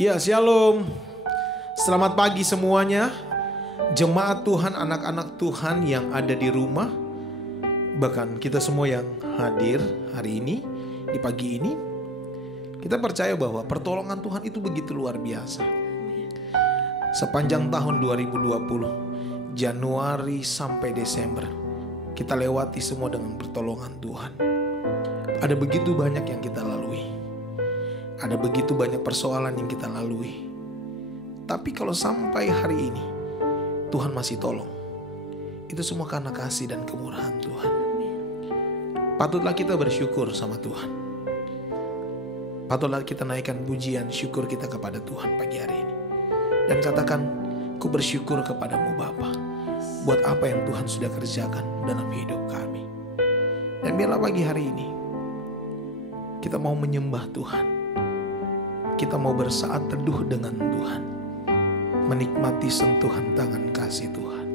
Ya, shalom. Selamat pagi semuanya. Jemaat Tuhan, anak-anak Tuhan yang ada di rumah. Bahkan kita semua yang hadir hari ini, di pagi ini. Kita percaya bahwa pertolongan Tuhan itu begitu luar biasa. Sepanjang tahun 2020, Januari sampai Desember, kita lewati semua dengan pertolongan Tuhan. Ada begitu banyak yang kita lalui. Ada begitu banyak persoalan yang kita lalui. Tapi kalau sampai hari ini Tuhan masih tolong, itu semua karena kasih dan kemurahan Tuhan. Patutlah kita bersyukur sama Tuhan. Patutlah kita naikkan pujian syukur kita kepada Tuhan pagi hari ini. Dan katakan, ku bersyukur kepadamu Bapa, buat apa yang Tuhan sudah kerjakan dalam hidup kami. Dan biarlah pagi hari ini kita mau menyembah Tuhan. Kita mau bersaat teduh dengan Tuhan, menikmati sentuhan tangan kasih Tuhan.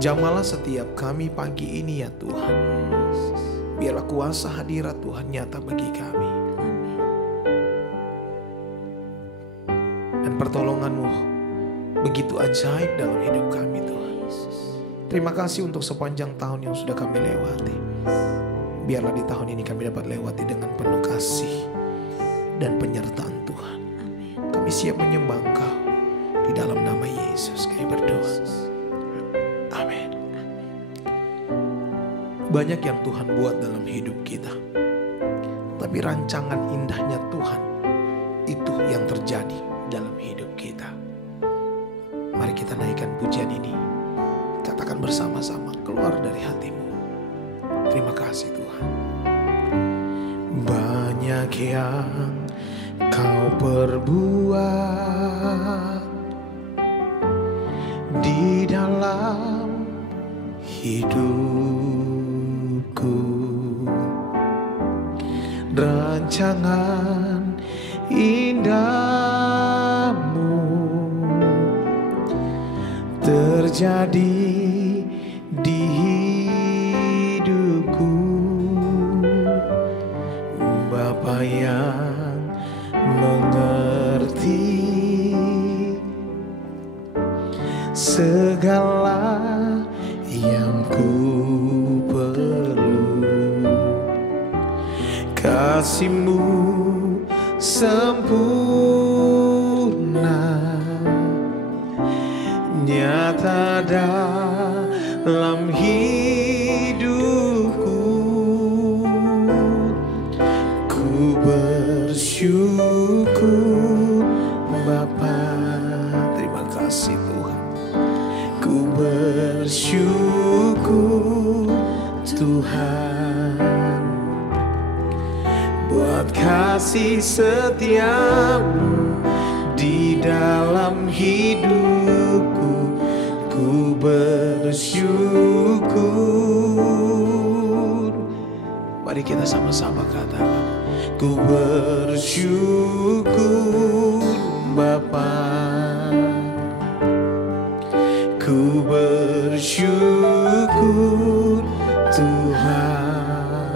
Jamalah setiap kami pagi ini ya Tuhan. Biarlah kuasa hadirat Tuhan nyata bagi kami. Dan pertolongan-Mu begitu ajaib dalam hidup kami Tuhan. Terima kasih untuk sepanjang tahun yang sudah kami lewati. Biarlah di tahun ini kami dapat lewati dengan penuh kasih dan penyertaan Tuhan. Kami siap menyembah Engkau. Di dalam nama Yesus kami berdoa. Amin. Banyak yang Tuhan buat dalam hidup kita. Tapi rancangan indahnya Tuhan, itu yang terjadi dalam hidup kita. Mari kita naikkan pujian ini. Katakan bersama-sama, keluar dari hatimu. Terima kasih Tuhan. Banyak yang Kau perbuat di dalam hidupku. Rancangan indahmu terjadi di hidupku. Bapa yang mengerti segala yang ku perlu. Kasih-Mu sempurna nyata dalam hidupku. Ku bersyukur Bapa. Terima kasih Tuhan. Ku bersyukur Tuhan buat kasih setiamu di dalam hidupku. Ku bersyukur. Mari kita sama-sama katakan, ku bersyukur Bapa. Ku bersyukur Tuhan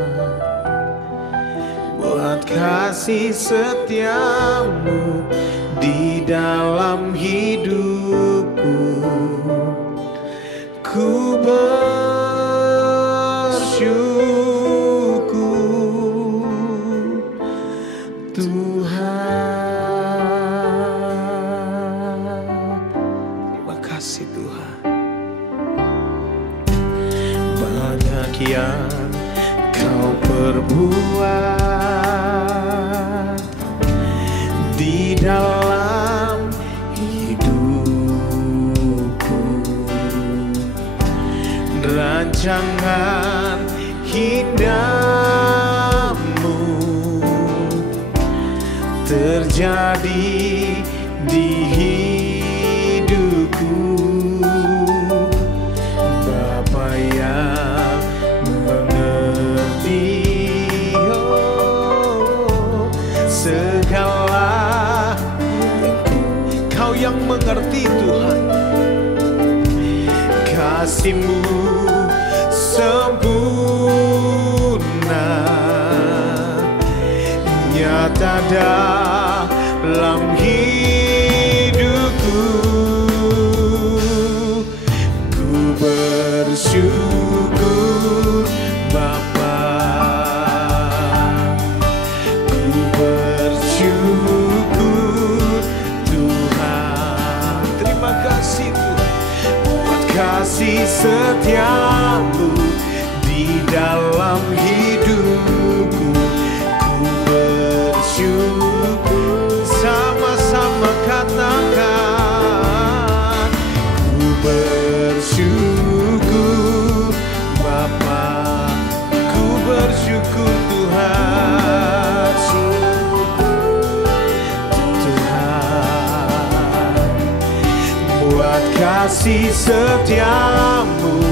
buat kasih setiamu di dalam hidupku. Ku bersyukur Tuhan. Terima kasih Tuhan. Banyak yang Kau perbuat di dalam hidupku. Rancangan indahmu terjadi di hidupku. Bapa yang mengerti segala Kau yang mengerti Tuhan. Kasih-Mu sempurna nyata dalam dalam hidupku. Ku bersyukur Bapa, ku bersyukur Tuhan. Terima kasih Tuhan buat kasih setiamu di dalam hidupku. Ku bersyukur, sama-sama katakan, ku bersyukur Bapa, ku bersyukur Tuhan, Tuhan buat kasih setiamu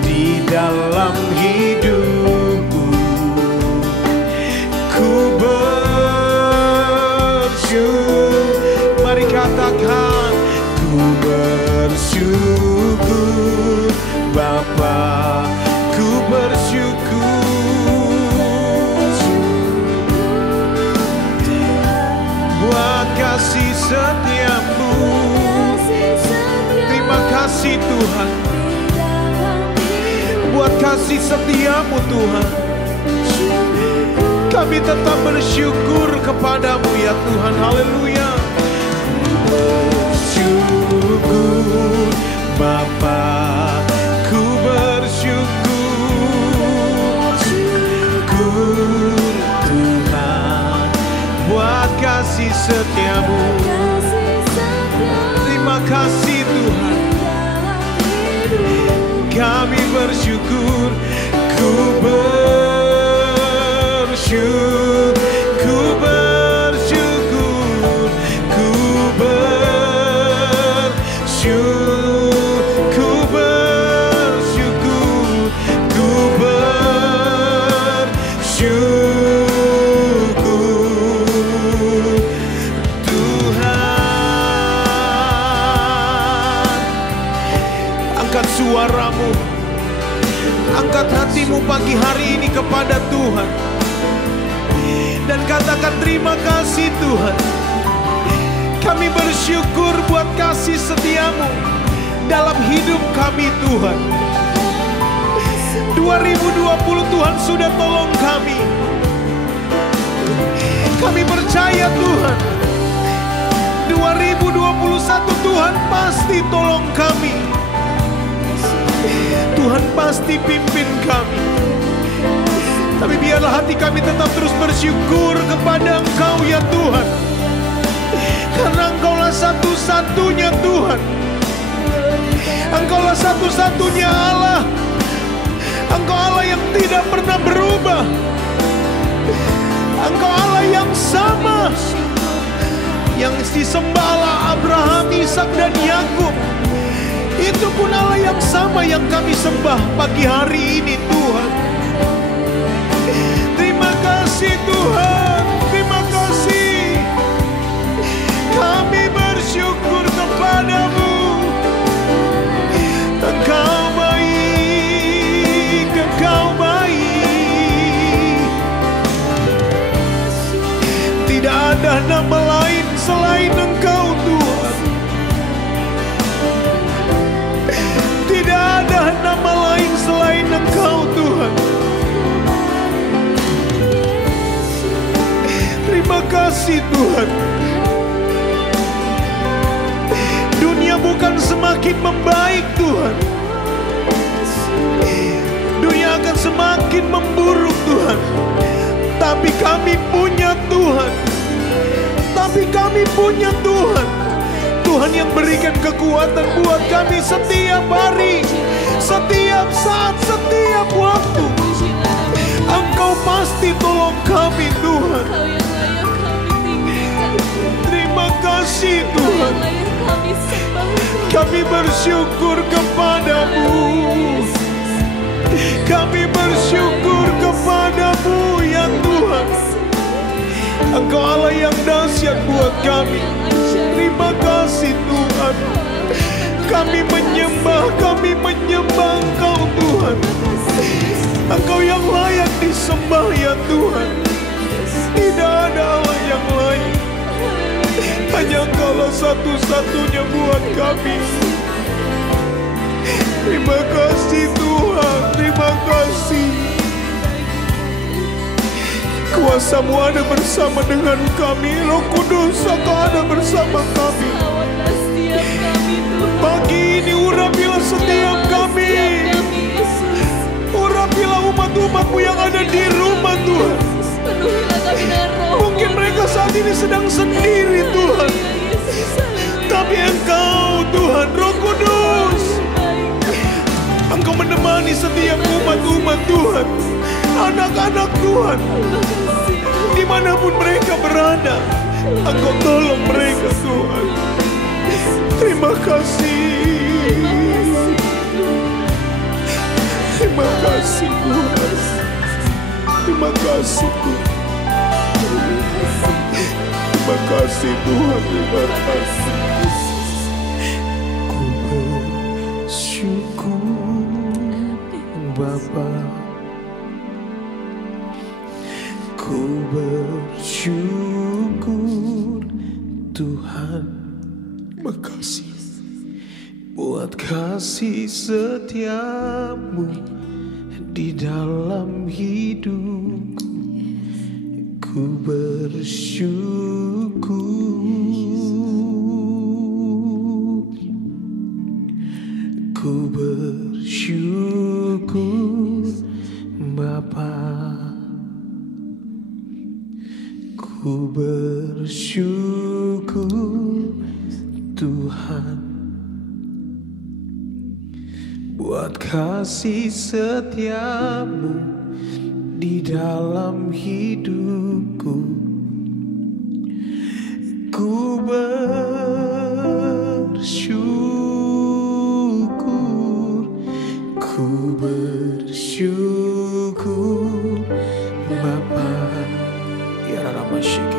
di dalam hidupku. Ku bersyukur, mari katakan, ku bersyukur Bapa, ku bersyukur buat kasih setiamu. Terima kasih Tuhan buat kasih setiamu Tuhan. Kami tetap bersyukur kepadamu ya Tuhan. Haleluya. Bersyukur Bapa, ku bersyukur Tuhan buat kasih setiamu. Terima kasih Tuhan. Kami bersyukur, ku bersyukur, ku bersyukur, ku bersyukur, ku bersyukur, ku bersyukur Tuhan. Angkat suaramu, angkat hatimu pagi hari ini kepada Tuhan dan katakan, terima kasih Tuhan. Kami bersyukur buat kasih setiamu dalam hidup kami Tuhan. 2020 Tuhan sudah tolong kami. Kami percaya Tuhan 2021 Tuhan pasti tolong kami. Tuhan pasti pimpin kami. Tapi biarlah hati kami tetap terus bersyukur kepada Engkau ya Tuhan. Karena Engkaulah satu-satunya Tuhan. Engkaulah satu-satunya Allah. Engkau Allah yang tidak pernah berubah. Engkau Allah yang sama, yang disembah Allah Abraham, Ishak dan Yakub. Itu pun Allah yang sama yang kami sembah pagi hari ini Tuhan. Terima kasih Tuhan, terima kasih. Kami bersyukur kepadamu. Engkau baik, Engkau baik. Tidak ada nama lain selain Engkau Tuhan. Tidak ada nama lain selain Engkau Tuhan. Terima kasih Tuhan. Dunia bukan semakin membaik Tuhan. Dunia akan semakin memburuk Tuhan. Tapi kami punya Tuhan. Tapi kami punya Tuhan. Tuhan yang berikan kekuatan buat kami setiap hari, setiap saat, setiap waktu. Engkau pasti tolong kami Tuhan. Terima kasih Tuhan. Kami bersyukur kepadamu. Kami bersyukur kepadamu ya Tuhan. Engkau Allah yang dahsyat buat kami. Terima kasih Tuhan. Kami menyembah Engkau Tuhan. Engkau yang layak disembah ya Tuhan. Tidak ada Allah yang lain. satu-satunya buat kami. Terima kasih Tuhan, terima kasih. Kuasa-Mu ada bersama dengan kami. Roh Kudus, Engkau ada bersama kami. Pagi ini urapilah setiap kami. Urapilah umat-umat-Mu yang ada di rumah Tuhan. Mungkin mereka saat ini sedang sendiri Tuhan, tapi Engkau Tuhan, Roh Kudus, Engkau menemani setiap umat-umat Tuhan, anak-anak Tuhan, dimanapun mereka berada. Engkau tolong mereka Tuhan. Terima kasih. Terima kasih Tuhan. Terima kasih Tuhan. Terima kasih Tuhan. Terima kasih. Ku bersyukur Bapa. Ku bersyukur Tuhan. Terima kasih buat kasih setiamu di dalam hidupku. Ku bersyukur. Ku bersyukur Bapa. Ku bersyukur Tuhan buat kasih setiamu di dalam hidupku. Ku bersyukur, ku bersyukur Bapa. Ya Rama Syekh.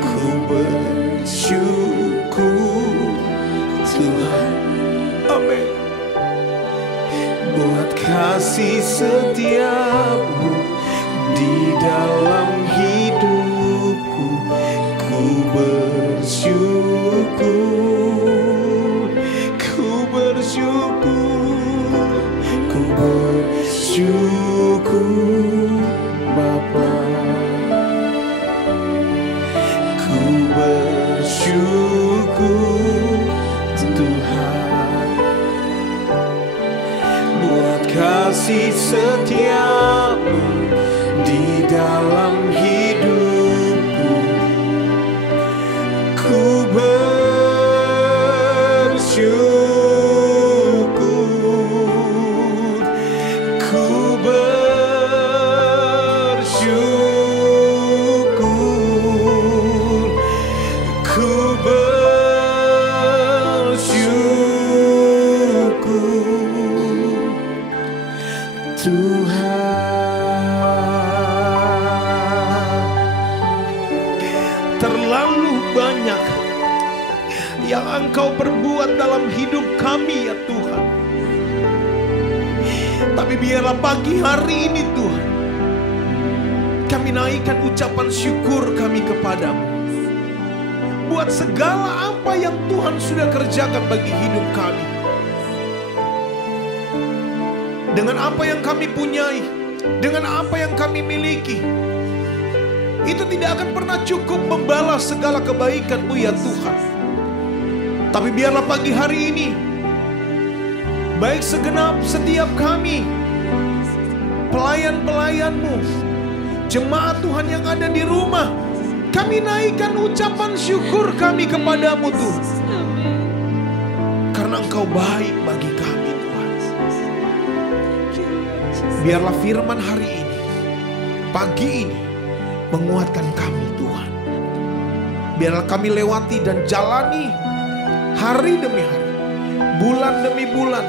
Ku bersyukur Tuhan. Amin. Buat kasih setiamu di dalam hidupku. Ku bersyukur, ku bersyukur, ku bersyukur Bapa. Ku bersyukur Tuhan buat kasih setiamu di dalam hidupku. Ku bersyukur, ku bersyukur, ku bersyukur Tuhan. Terlalu banyak yang Engkau perbuat dalam hidup kami ya Tuhan. Tapi biarlah pagi hari ini Tuhan, kami naikkan ucapan syukur kami kepadamu buat segala apa yang Tuhan sudah kerjakan bagi hidup kami. Dengan apa yang kami punyai, dengan apa yang kami miliki, itu tidak akan pernah cukup membalas segala kebaikan-Mu ya Tuhan. Tapi biarlah pagi hari ini, baik segenap setiap kami, pelayan-pelayan-Mu, jemaat Tuhan yang ada di rumah, kami naikkan ucapan syukur kami kepadamu Tuhan. Karena Engkau baik bagi kami Tuhan. Biarlah firman hari ini, pagi ini, menguatkan kami Tuhan. Biarlah kami lewati dan jalani hari demi hari, bulan demi bulan.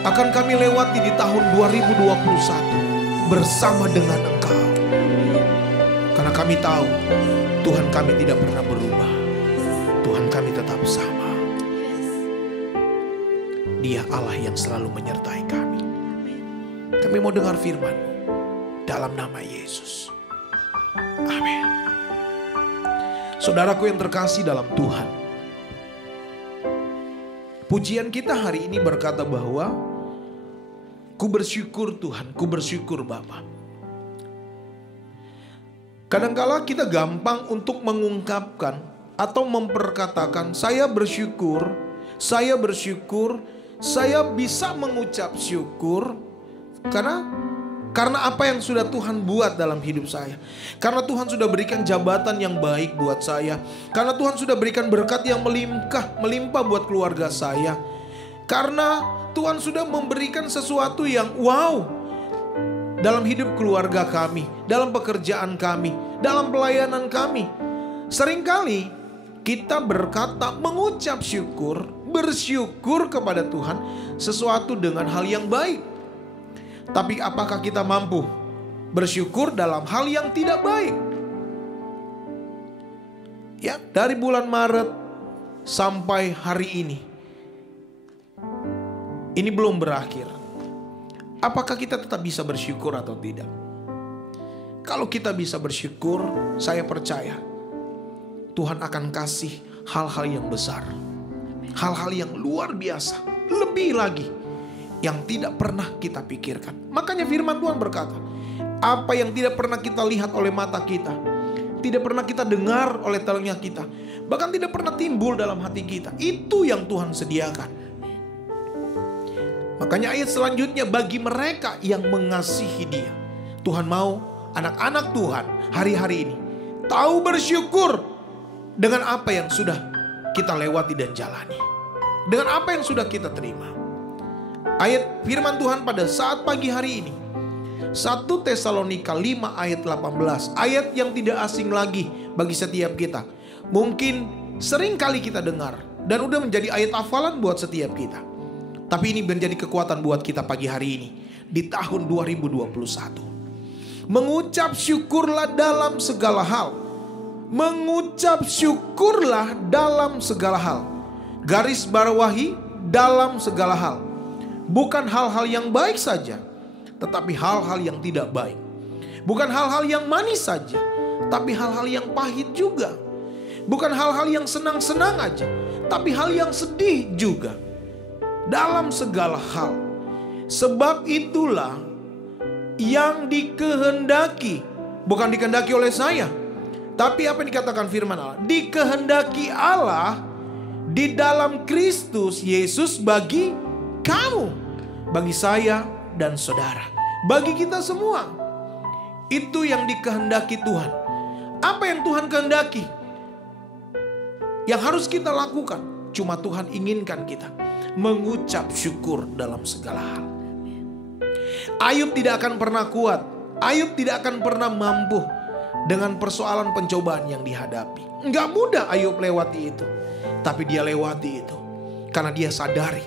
Akan kami lewati di tahun 2021 bersama dengan Engkau. Karena kami tahu Tuhan kami tidak pernah berubah. Tuhan kami tetap sama. Dia Allah yang selalu menyertai kami. Kami mau dengar firman-Mu dalam nama Yesus. Amin. Saudaraku yang terkasih dalam Tuhan, pujian kita hari ini berkata bahwa ku bersyukur Tuhan, ku bersyukur Bapa. Kadangkala kita gampang untuk mengungkapkan atau memperkatakan saya bersyukur, saya bersyukur, saya bisa mengucap syukur karena apa yang sudah Tuhan buat dalam hidup saya. Karena Tuhan sudah berikan jabatan yang baik buat saya. Karena Tuhan sudah berikan berkat yang melimpah buat keluarga saya. Karena Tuhan sudah memberikan sesuatu yang wow dalam hidup keluarga kami, dalam pekerjaan kami, dalam pelayanan kami. Seringkali kita berkata, mengucap syukur, bersyukur kepada Tuhan sesuatu dengan hal yang baik. Tapi apakah kita mampu bersyukur dalam hal yang tidak baik? Ya, dari bulan Maret sampai hari ini belum berakhir. Apakah kita tetap bisa bersyukur atau tidak? Kalau kita bisa bersyukur, saya percaya Tuhan akan kasih hal-hal yang besar, hal-hal yang luar biasa, lebih lagi yang tidak pernah kita pikirkan. Makanya firman Tuhan berkata, apa yang tidak pernah kita lihat oleh mata kita, tidak pernah kita dengar oleh telinga kita, bahkan tidak pernah timbul dalam hati kita, itu yang Tuhan sediakan. Makanya ayat selanjutnya, bagi mereka yang mengasihi Dia. Tuhan mau anak-anak Tuhan hari-hari ini tahu bersyukur dengan apa yang sudah kita lewati dan jalani, dengan apa yang sudah kita terima. Ayat firman Tuhan pada saat pagi hari ini, 1 Tesalonika 5 ayat 18, ayat yang tidak asing lagi bagi setiap kita. Mungkin sering kali kita dengar dan udah menjadi ayat hafalan buat setiap kita. Tapi ini menjadi kekuatan buat kita pagi hari ini di tahun 2021. Mengucap syukurlah dalam segala hal. Mengucap syukurlah dalam segala hal. Garis bawahi, dalam segala hal. Bukan hal-hal yang baik saja, tetapi hal-hal yang tidak baik. Bukan hal-hal yang manis saja, tapi hal-hal yang pahit juga. Bukan hal-hal yang senang-senang aja, tapi hal yang sedih juga. Dalam segala hal. Sebab itulah yang dikehendaki, bukan dikehendaki oleh saya, tapi apa yang dikatakan firman Allah, dikehendaki Allah di dalam Kristus Yesus bagi kamu, bagi saya dan saudara, bagi kita semua. Itu yang dikehendaki Tuhan. Apa yang Tuhan kehendaki? Yang harus kita lakukan, cuma Tuhan inginkan kita mengucap syukur dalam segala hal. Ayub tidak akan pernah kuat, Ayub tidak akan pernah mampu dengan persoalan pencobaan yang dihadapi. Enggak mudah Ayub lewati itu, tapi dia lewati itu karena dia sadari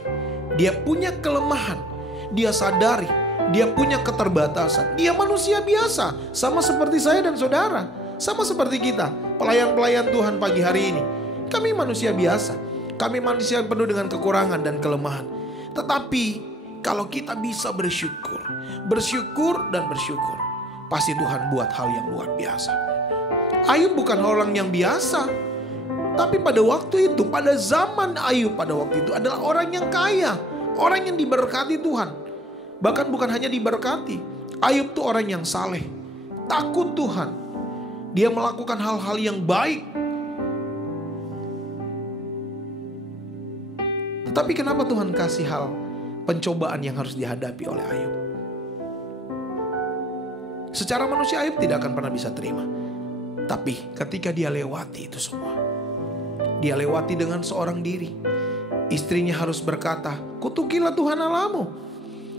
dia punya kelemahan, dia sadari dia punya keterbatasan. Dia manusia biasa, sama seperti saya dan saudara, sama seperti kita, pelayan-pelayan Tuhan pagi hari ini. Kami manusia biasa, kami manusia yang penuh dengan kekurangan dan kelemahan. Tetapi kalau kita bisa bersyukur, bersyukur dan bersyukur, pasti Tuhan buat hal yang luar biasa. Ayub bukan orang yang biasa. Tapi pada waktu itu, pada zaman Ayub pada waktu itu adalah orang yang kaya. Orang yang diberkati Tuhan. Bahkan bukan hanya diberkati. Ayub tuh orang yang saleh. Takut Tuhan. Dia melakukan hal-hal yang baik. Tetapi kenapa Tuhan kasih hal pencobaan yang harus dihadapi oleh Ayub? Secara manusia Ayub tidak akan pernah bisa terima. Tapi ketika dia lewati itu semua, dia lewati dengan seorang diri. Istrinya harus berkata, kutukilah Tuhan Allahmu.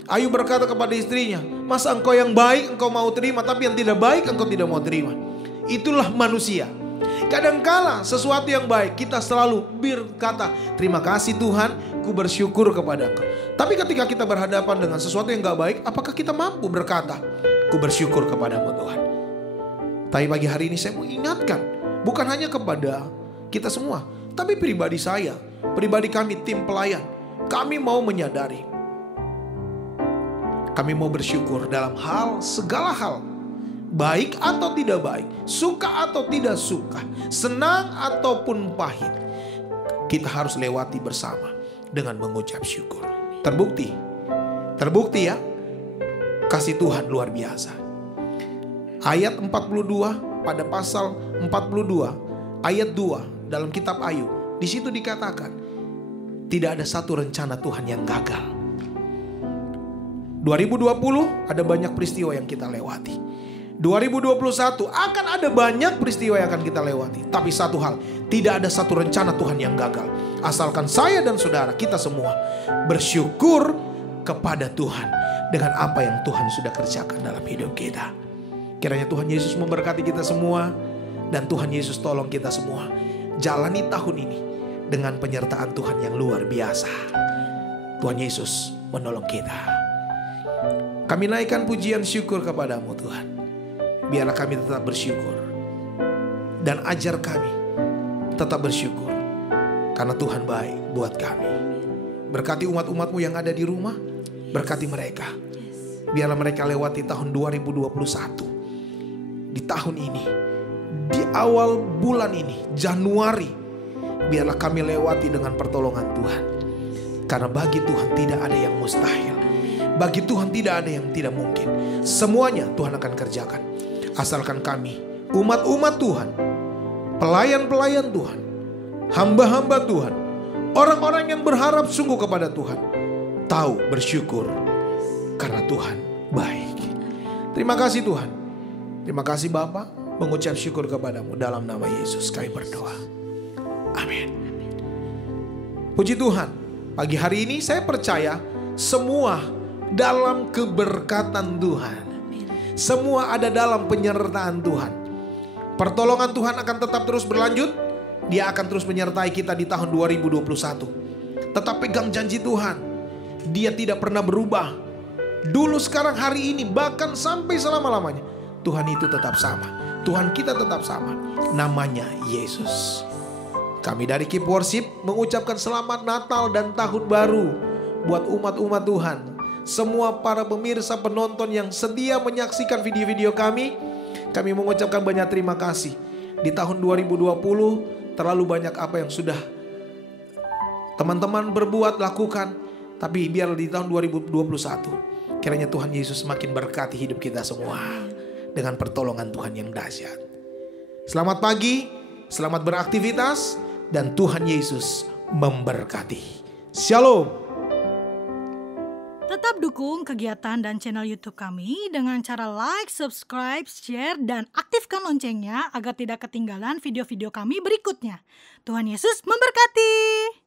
Ayub berkata kepada istrinya, masa engkau yang baik engkau mau terima, tapi yang tidak baik engkau tidak mau terima. Itulah manusia. Kadangkala sesuatu yang baik kita selalu berkata, terima kasih Tuhan, ku bersyukur kepada Engkau. Tapi ketika kita berhadapan dengan sesuatu yang gak baik, apakah kita mampu berkata, ku bersyukur kepadamu Tuhan. Tapi pagi hari ini saya mau ingatkan, bukan hanya kepada kita semua, tapi pribadi saya, pribadi kami, tim pelayan, kami mau menyadari, kami mau bersyukur dalam hal, segala hal. baik atau tidak baik, suka atau tidak suka, senang ataupun pahit, kita harus lewati bersama dengan mengucap syukur. Terbukti ya, kasih Tuhan luar biasa. Ayat 42 pada pasal 42 ayat 2 dalam kitab Ayub, di situ dikatakan tidak ada satu rencana Tuhan yang gagal. 2020 ada banyak peristiwa yang kita lewati. 2021 akan ada banyak peristiwa yang akan kita lewati. Tapi satu hal, tidak ada satu rencana Tuhan yang gagal. Asalkan saya dan saudara, kita semua bersyukur kepada Tuhan dengan apa yang Tuhan sudah kerjakan dalam hidup kita. Kiranya Tuhan Yesus memberkati kita semua, dan Tuhan Yesus tolong kita semua jalani tahun ini dengan penyertaan Tuhan yang luar biasa. Tuhan Yesus menolong kita. Kami naikkan pujian syukur kepadamu Tuhan. Biarlah kami tetap bersyukur, dan ajar kami tetap bersyukur, karena Tuhan baik buat kami. Berkati umat-umatmu yang ada di rumah, berkati mereka. Biarlah mereka lewati tahun 2021. Di tahun ini, di awal bulan ini, Januari, biarlah kami lewati dengan pertolongan Tuhan. Karena bagi Tuhan tidak ada yang mustahil. Bagi Tuhan tidak ada yang tidak mungkin. Semuanya Tuhan akan kerjakan. Asalkan kami, umat-umat Tuhan, pelayan-pelayan Tuhan, hamba-hamba Tuhan, orang-orang yang berharap sungguh kepada Tuhan, tahu bersyukur karena Tuhan baik. Terima kasih Tuhan. Terima kasih Bapa, mengucap syukur kepadamu. Dalam nama Yesus kami berdoa. Amin. Puji Tuhan. Pagi hari ini saya percaya semua dalam keberkatan Tuhan. Semua ada dalam penyertaan Tuhan. Pertolongan Tuhan akan tetap terus berlanjut. Dia akan terus menyertai kita di tahun 2021. Tetap pegang janji Tuhan. Dia tidak pernah berubah. Dulu, sekarang, hari ini, bahkan sampai selama-lamanya. Tuhan itu tetap sama. Tuhan kita tetap sama. Namanya Yesus. Kami dari Keep Worship mengucapkan selamat Natal dan Tahun Baru buat umat-umat Tuhan. Semua para pemirsa penonton yang setia menyaksikan video-video kami mengucapkan banyak terima kasih. Di tahun 2020 terlalu banyak apa yang sudah teman-teman berbuat, lakukan. Tapi biar di tahun 2021 kiranya Tuhan Yesus semakin berkati hidup kita semua dengan pertolongan Tuhan yang dahsyat. Selamat pagi, selamat beraktivitas, dan Tuhan Yesus memberkati. Shalom. Tetap dukung kegiatan dan channel YouTube kami dengan cara like, subscribe, share, dan aktifkan loncengnya agar tidak ketinggalan video-video kami berikutnya. Tuhan Yesus memberkati.